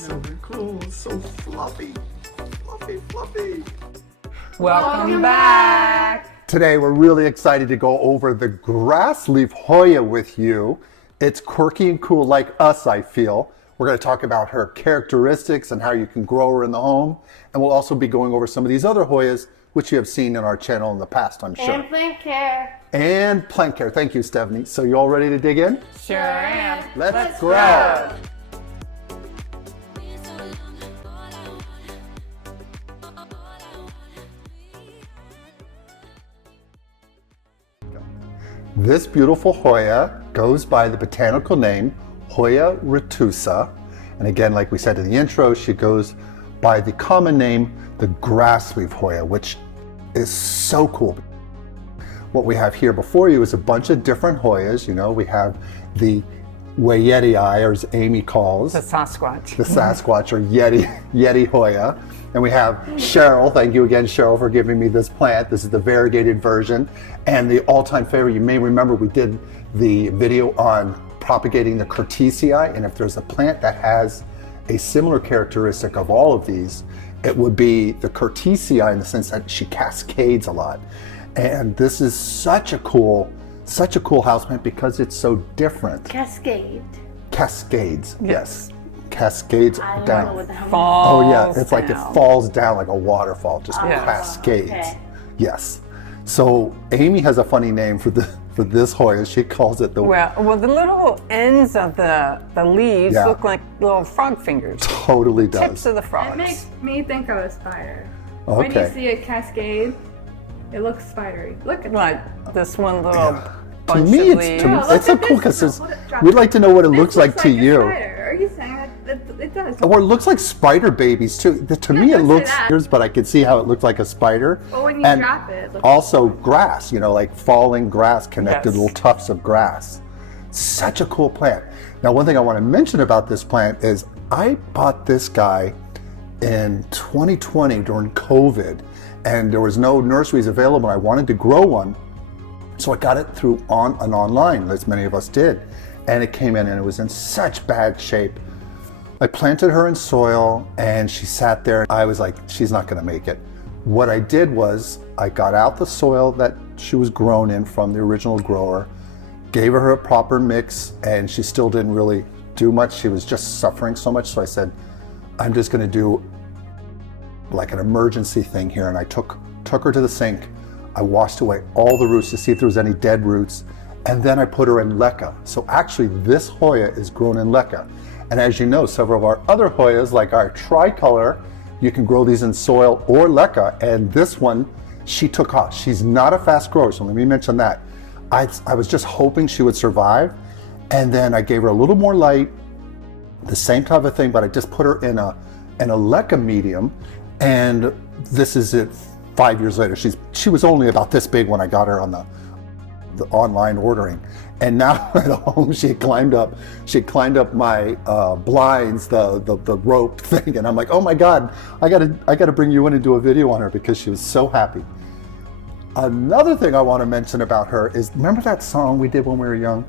So cool, so fluffy, fluffy. Welcome back. Today we're really excited to go over the grass leaf Hoya with you. It's quirky and cool like us, I feel. We're going to talk about her characteristics and how you can grow her in the home. And we'll also be going over some of these other Hoyas, which you have seen in our channel in the past, I'm sure. And plant care. And plant care. Thank you, Stephanie. So you all ready to dig in? Sure am. Let's grow. This beautiful Hoya goes by the botanical name Hoya Retusa. And again, like we said in the intro, she goes by the common name, the grass leaf Hoya, which is so cool. What we have here before you is a bunch of different Hoyas. You know, we have the Wayeti, or as Amy calls, The Sasquatch. the Sasquatch, or Yeti Hoya. And we have Cheryl. Thank you again, Cheryl, for giving me this plant. This is the variegated version. And the all-time favorite, you may remember we did the video on propagating the Curtisii. And if there's a plant that has a similar characteristic of all of these, it would be the Curtisii, in the sense that she cascades a lot. And this is such a cool houseplant because it's so different. Cascades, yes. Cascades I don't down. know what the hell. Falls Oh yeah, it's like it down. falls down like a waterfall, just Yes. cascades. Okay. Yes. So Amy has a funny name for this Hoya. She calls it the Well, the little ends of the leaves Yeah. look like little frog fingers. totally Tips does. of the It frogs. makes me think of a spider. When Okay. you see a cascade, it looks spidery. Look at Like that. this one little To bunch me, of it's leaves. Yeah, look it's so at cool this. because Look at- we'd like to know what it This looks like to like a you. spider. Are you saying that? It does. Or it looks like spider babies too. To me, it don't say looks that. weird, but I can see how it looks like a spider. But when you And drop it, it looks also grass, like falling grass, connected Yes. little tufts of grass. Such a cool plant. Now, one thing I want to mention about this plant is I bought this guy in 2020 during COVID, and there was no nurseries available. I wanted to grow one, so I got it through online, as many of us did, and it came in and it was in such bad shape. I planted her in soil and she sat there. I was like, she's not gonna make it. What I did was I got out the soil that she was grown in from the original grower, gave her a proper mix, and she still didn't really do much. She was just suffering so much. So I said, I'm just gonna do like an emergency thing here. And I took her to the sink. I washed away all the roots to see if there was any dead roots. And then I put her in leca. So actually this Hoya is grown in leca. And as you know, several of our other Hoyas, like our tricolor, you can grow these in soil or leca. And this one, she took off. She's not a fast grower, so let me mention that. I was just hoping she would survive. And then I gave her a little more light, the same type of thing, but I just put her in a leca medium. And this is it 5 years later. She was only about this big when I got her on the online ordering. And now at home, she had climbed up my blinds, the rope thing, and I'm like, oh my God, I gotta bring you in and do a video on her because she was so happy. Another thing I want to mention about her is, remember that song we did when we were young?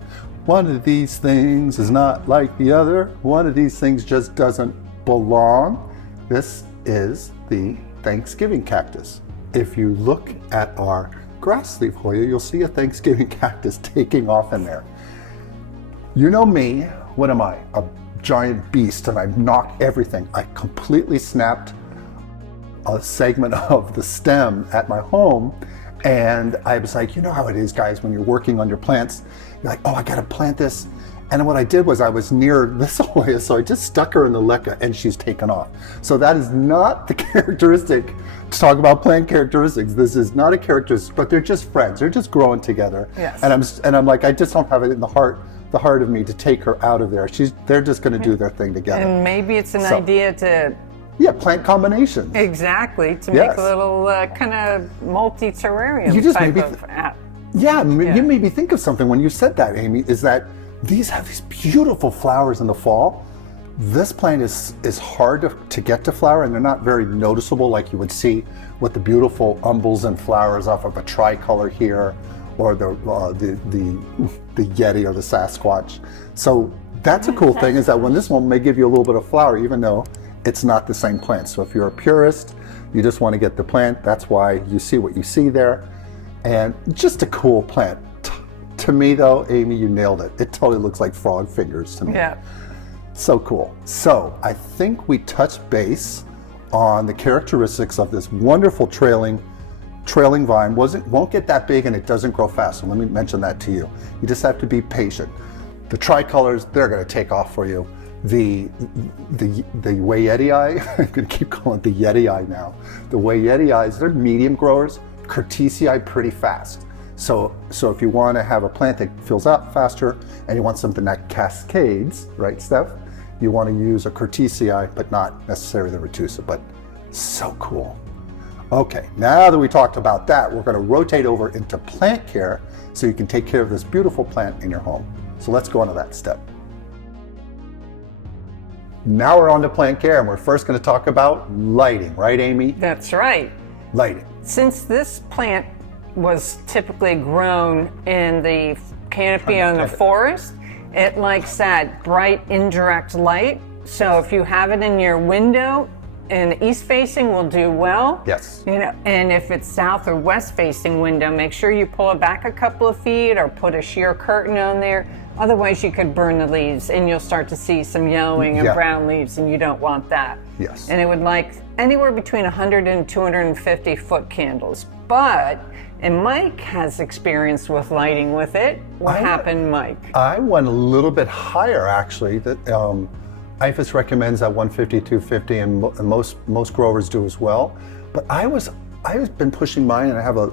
One of these things is not like the other. One of these things just doesn't belong. This is the Thanksgiving cactus. If you look at our grass leaf Hoya, you'll see a Thanksgiving cactus taking off in there. You know me, what am I? A giant beast, and I knock everything. I completely snapped a segment of the stem at my home, and I was like, you know how it is, guys, when you're working on your plants, you're like, oh, I gotta plant this. And what I did was I was near this Hoya, so I just stuck her in the leca and she's taken off. So that is not the characteristic, to talk about plant characteristics. This is not a characteristic, but they're just friends. They're just growing together. Yes. And I'm like, I just don't have it in the heart of me to take her out of there. They're just gonna do their thing together. And maybe it's an So- idea to Yeah, plant combinations. exactly to Yes. make a little kind of multi-terrarium You just type maybe of app. Yeah, you made me think of something when you said that, Amy, is that these have these beautiful flowers in the fall. This plant is hard to get to flower, and they're not very noticeable like you would see with the beautiful umbels and flowers off of a tricolor here, or the Yeti or the Sasquatch. So That's a cool thing, is that when this one may give you a little bit of flower, even though it's not the same plant. So if you're a purist, you just want to get the plant, that's why you see what you see there. And just a cool plant. To me though, Amy, you nailed it. It totally looks like frog fingers to me. Yeah. So cool. So I think we touched base on the characteristics of this wonderful trailing vine. Won't get that big and it doesn't grow fast. So let me mention that to you. You just have to be patient. The tricolors, they're going to take off for you. The Wayeti, I'm going to keep calling it the Yeti eye now. The Wayeti, they're medium growers. Curtisii pretty fast. So if you want to have a plant that fills out faster and you want something that cascades, right, Steph? You want to use a Curtisii, but not necessarily the Retusa, but so cool. Okay, now that we talked about that, we're going to rotate over into plant care so you can take care of this beautiful plant in your home. So let's go on to that step. Now we're on to plant care, and we're first going to talk about lighting, right, Amy? That's right. Lighting. Since this plant was typically grown in the canopy on the forest, it likes that bright indirect light. So if you have it in your window, and east facing will do well. Yes. You know, and if it's south or west facing window, make sure you pull it back a couple of feet or put a sheer curtain on there. Otherwise you could burn the leaves and you'll start to see some yellowing and brown leaves, and you don't want that. Yes. And it would like anywhere between 100 and 250 foot candles. And Mike has experience with lighting with it. What happened, Mike? I went a little bit higher, actually. That IFAS recommends that 150, 250, and most growers do as well. But I've been pushing mine, and I have a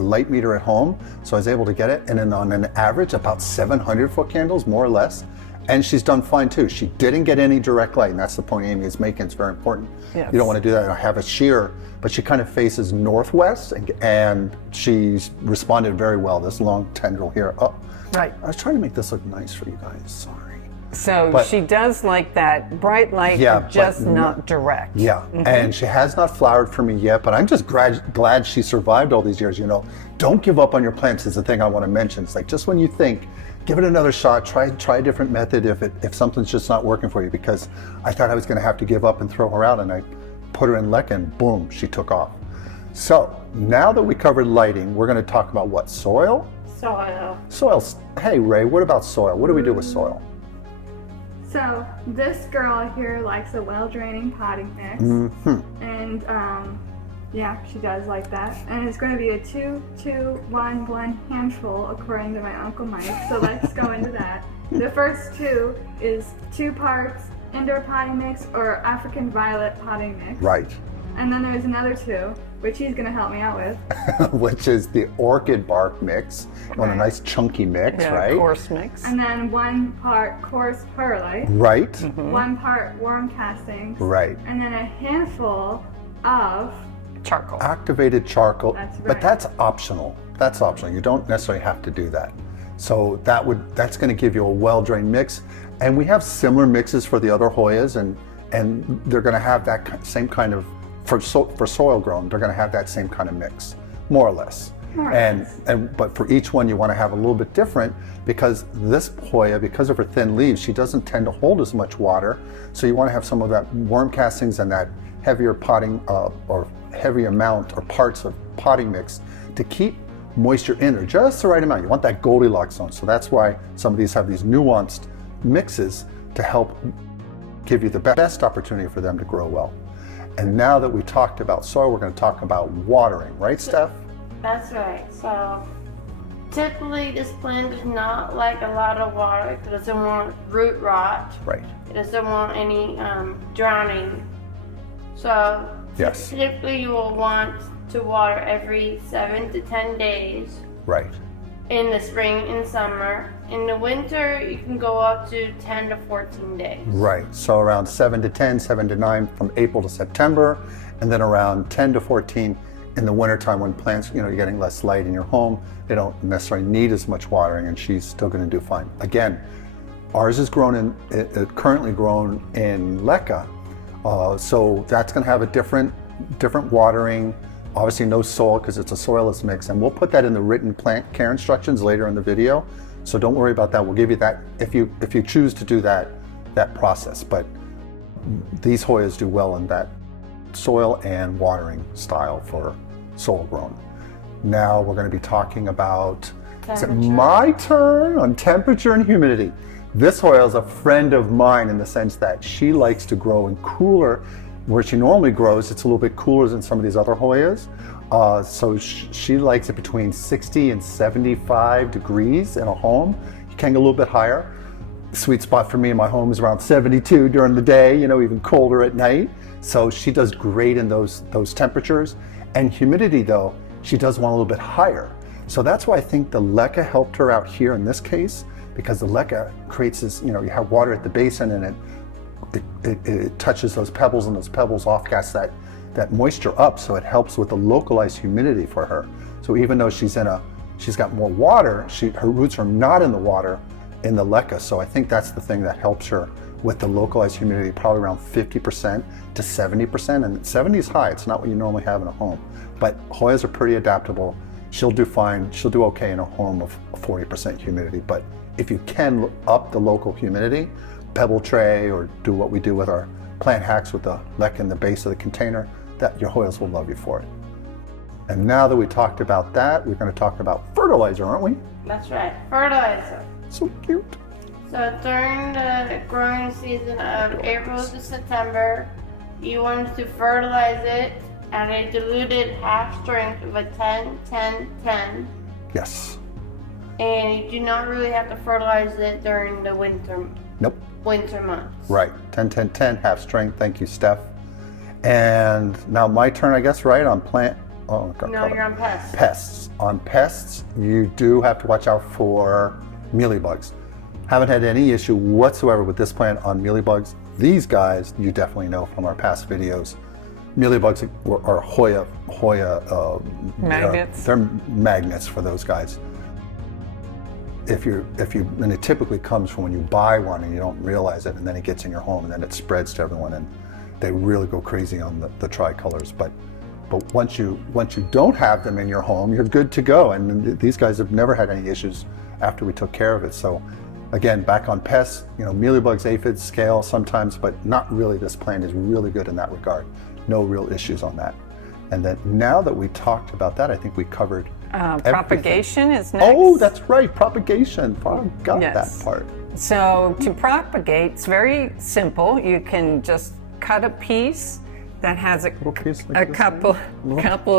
light meter at home, so I was able to get it. And then on an average, about 700 foot candles, more or less. And she's done fine too. She didn't get any direct light, and that's the point Amy is making. It's very important. Yes. You don't want to do that. I have a sheer, but she kind of faces northwest, and she's responded very well. This long tendril here. Oh, Right. I was trying to make this look nice for you guys. Sorry. So she does like that bright light, but just not direct. Yeah, and she has not flowered for me yet, but I'm just glad she survived all these years. You know, don't give up on your plants is the thing I want to mention. It's like, just when you think, give it another shot, try a different method if something's just not working for you, because I thought I was going to have to give up and throw her out, and I put her in Leca and boom, she took off. So now that we covered lighting, we're going to talk about what? Soil? Soil. Hey Ray, what about soil? What do we do with soil? So this girl here likes a well-draining potting mix, and yeah, she does like that. And it's going to be a 2-2-1 handful according to my Uncle Mike. So let's go into that. The first two is 2 parts indoor potting mix or African violet potting mix. Right. And then there's another 2, which he's going to help me out with. Which is the orchid bark mix. You want a nice chunky mix, right? Coarse mix. And then 1 part coarse perlite. Right. 1 part worm castings. Right. And then a handful of Charcoal. Activated charcoal. That's right. But that's optional. That's optional. You don't necessarily have to do that. So that's going to give you a well-drained mix. And we have similar mixes for the other Hoyas, and they're going to have that same kind of, for soil grown, they're going to have that same kind of mix, more or less. But for each one, you want to have a little bit different, because this Hoya, because of her thin leaves, she doesn't tend to hold as much water. So you want to have some of that worm castings and that heavier potting or heavy amount or parts of potting mix to keep moisture in there, just the right amount. You want that Goldilocks zone. So that's why some of these have these nuanced mixes to help give you the best opportunity for them to grow well. And now that we talked about soil, we're going to talk about watering, right, Steph? That's right. So typically this plant does not like a lot of water. It doesn't want root rot. Right. It doesn't want any drowning. So Yes. typically you will want to water every 7 to 10 days. Right. In the spring and summer. In the winter, you can go up to 10 to 14 days. Right. So around 7 to 10, 7 to 9 from April to September, and then around 10 to 14 in the wintertime when plants, you're getting less light in your home. They don't necessarily need as much watering, and she's still going to do fine. Again, ours is currently grown in Leca, so that's going to have a different watering. Obviously no soil because it's a soilless mix, and we'll put that in the written plant care instructions later in the video. So don't worry about that. We'll give you that if you choose to do that process. But these Hoyas do well in that soil and watering style for soil grown. Now we're going to be talking about, is it my turn on temperature and humidity? This Hoya is a friend of mine in the sense that she likes to grow in cooler, where she normally grows, it's a little bit cooler than some of these other Hoyas. So she likes it between 60 and 75 degrees in a home. You can get a little bit higher. Sweet spot for me in my home is around 72 during the day, even colder at night. So she does great in those temperatures. And humidity though, she does want a little bit higher. So that's why I think the leca helped her out here in this case, because the leca creates this, you have water at the basin and it touches those pebbles, and those pebbles off-gas that moisture up, so it helps with the localized humidity for her. So even though she's got more water, her roots are not in the water in the leca. So I think that's the thing that helps her with the localized humidity, probably around 50% to 70%. And 70 is high, it's not what you normally have in a home. But Hoyas are pretty adaptable. She'll do fine, she'll do okay in a home of 40% humidity. But if you can up the local humidity, pebble tray, or do what we do with our plant hacks with the leca in the base of the container, that your Hoyas will love you for it. And now that we talked about that, we're going to talk about fertilizer, aren't we? That's right, fertilizer. So cute. So during the growing season of April to September, you want to fertilize it at a diluted half strength of a 10-10-10. Yes. And you do not really have to fertilize it during the winter months. Right, 10-10-10, half strength. Thank you, Steph. And now my turn, I guess, right? On plant. Oh, no, you're on pests. Pests. On pests, you do have to watch out for mealybugs. Haven't had any issue whatsoever with this plant on mealybugs. These guys, you definitely know from our past videos. Mealybugs are Hoya magnets. They're magnets for those guys. And it typically comes from when you buy one and you don't realize it, and then it gets in your home and then it spreads to everyone, and they really go crazy on the tricolors. But once you don't have them in your home, you're good to go. And these guys have never had any issues after we took care of it. So again, back on pests, mealybugs, aphids, scale sometimes, but not really. This plant is really good in that regard. No real issues on that. And then now that we talked about that, I think we covered propagation is next. Oh, that's right, propagation. Forgot that part. So to propagate, it's very simple. You can just cut a piece that has a couple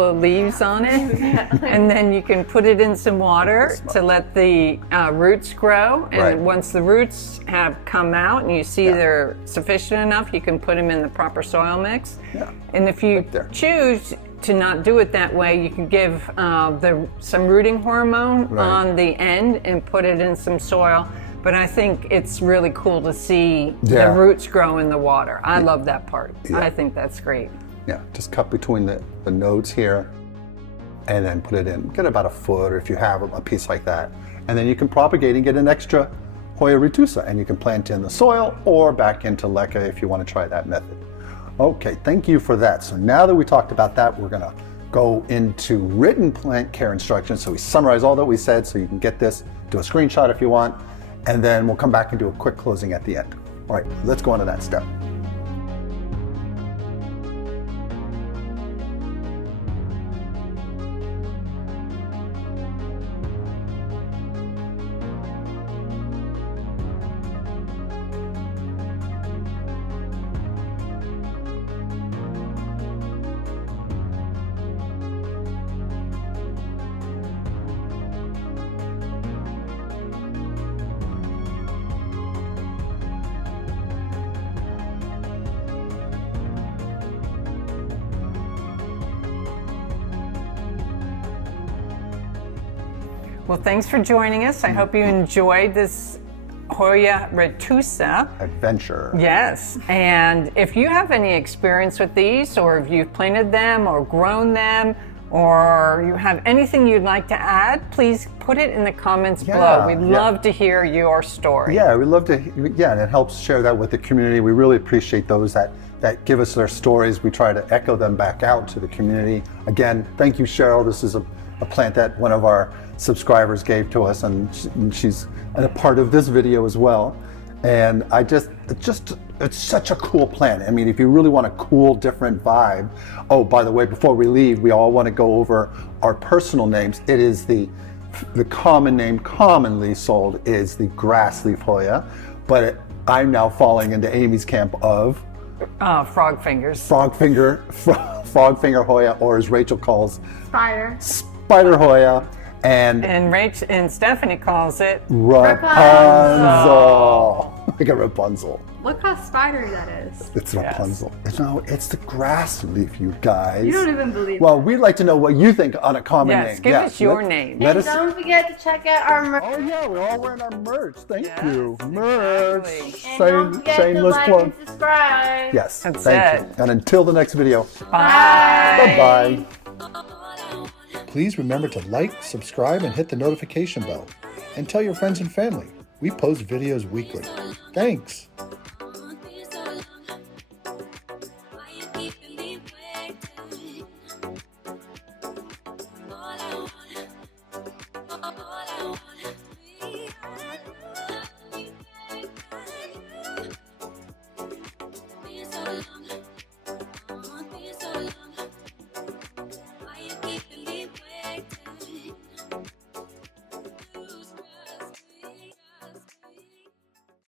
of leaves on it, and then you can put it in some water to let the roots grow. And once the roots have come out and you see they're sufficient enough, you can put them in the proper soil mix. Yeah. And if you choose to not do it that way, you can give some rooting hormone on the end and put it in some soil. But I think it's really cool to see the roots grow in the water. I love that part. Yeah. I think that's great. Yeah, just cut between the nodes here and then put it in. Get about a foot, or if you have a piece like that. And then you can propagate and get an extra Hoya Retusa, and you can plant in the soil or back into leca if you want to try that method. Okay, thank you for that. So now that we talked about that, we're going to go into written plant care instructions. So we summarize all that we said so you can get this, do a screenshot if you want, and then we'll come back and do a quick closing at the end. All right, let's go on to that step. Well, thanks for joining us. I hope you enjoyed this Hoya Retusa adventure. Yes, and if you have any experience with these, or if you've planted them or grown them, or you have anything you'd like to add, please put it in the comments below. We'd love to hear your story. Yeah, we'd love to, and it helps share that with the community. We really appreciate those that give us their stories. We try to echo them back out to the community. Again, thank you, Cheryl. This is a plant that one of our subscribers gave to us, and she's a part of this video as well. And it's such a cool plant. I mean, if you really want a cool, different vibe. Oh, by the way, before we leave, we all want to go over our personal names. It is the common name commonly sold is the grass leaf Hoya, but I'm now falling into Amy's camp of frog fingers. Frog finger Hoya, or as Rachel calls, Spider Hoya, and Stephanie calls it Rapunzel. Like a Rapunzel. Look how spidery that is. It's Rapunzel. No, it's the grass leaf, you guys. You don't even believe Well, we'd like to know what you think on a common name. Yes, give us your name. And don't forget to check out our merch. Oh yeah, we're all wearing our merch. Thank you. Exactly. Merch. And don't forget to Shameless like plug. and subscribe. Yes, That's thank it. you. And until the next video, Bye. bye-bye. Please remember to like, subscribe, and hit the notification bell. And tell your friends and family. We post videos weekly. Thanks.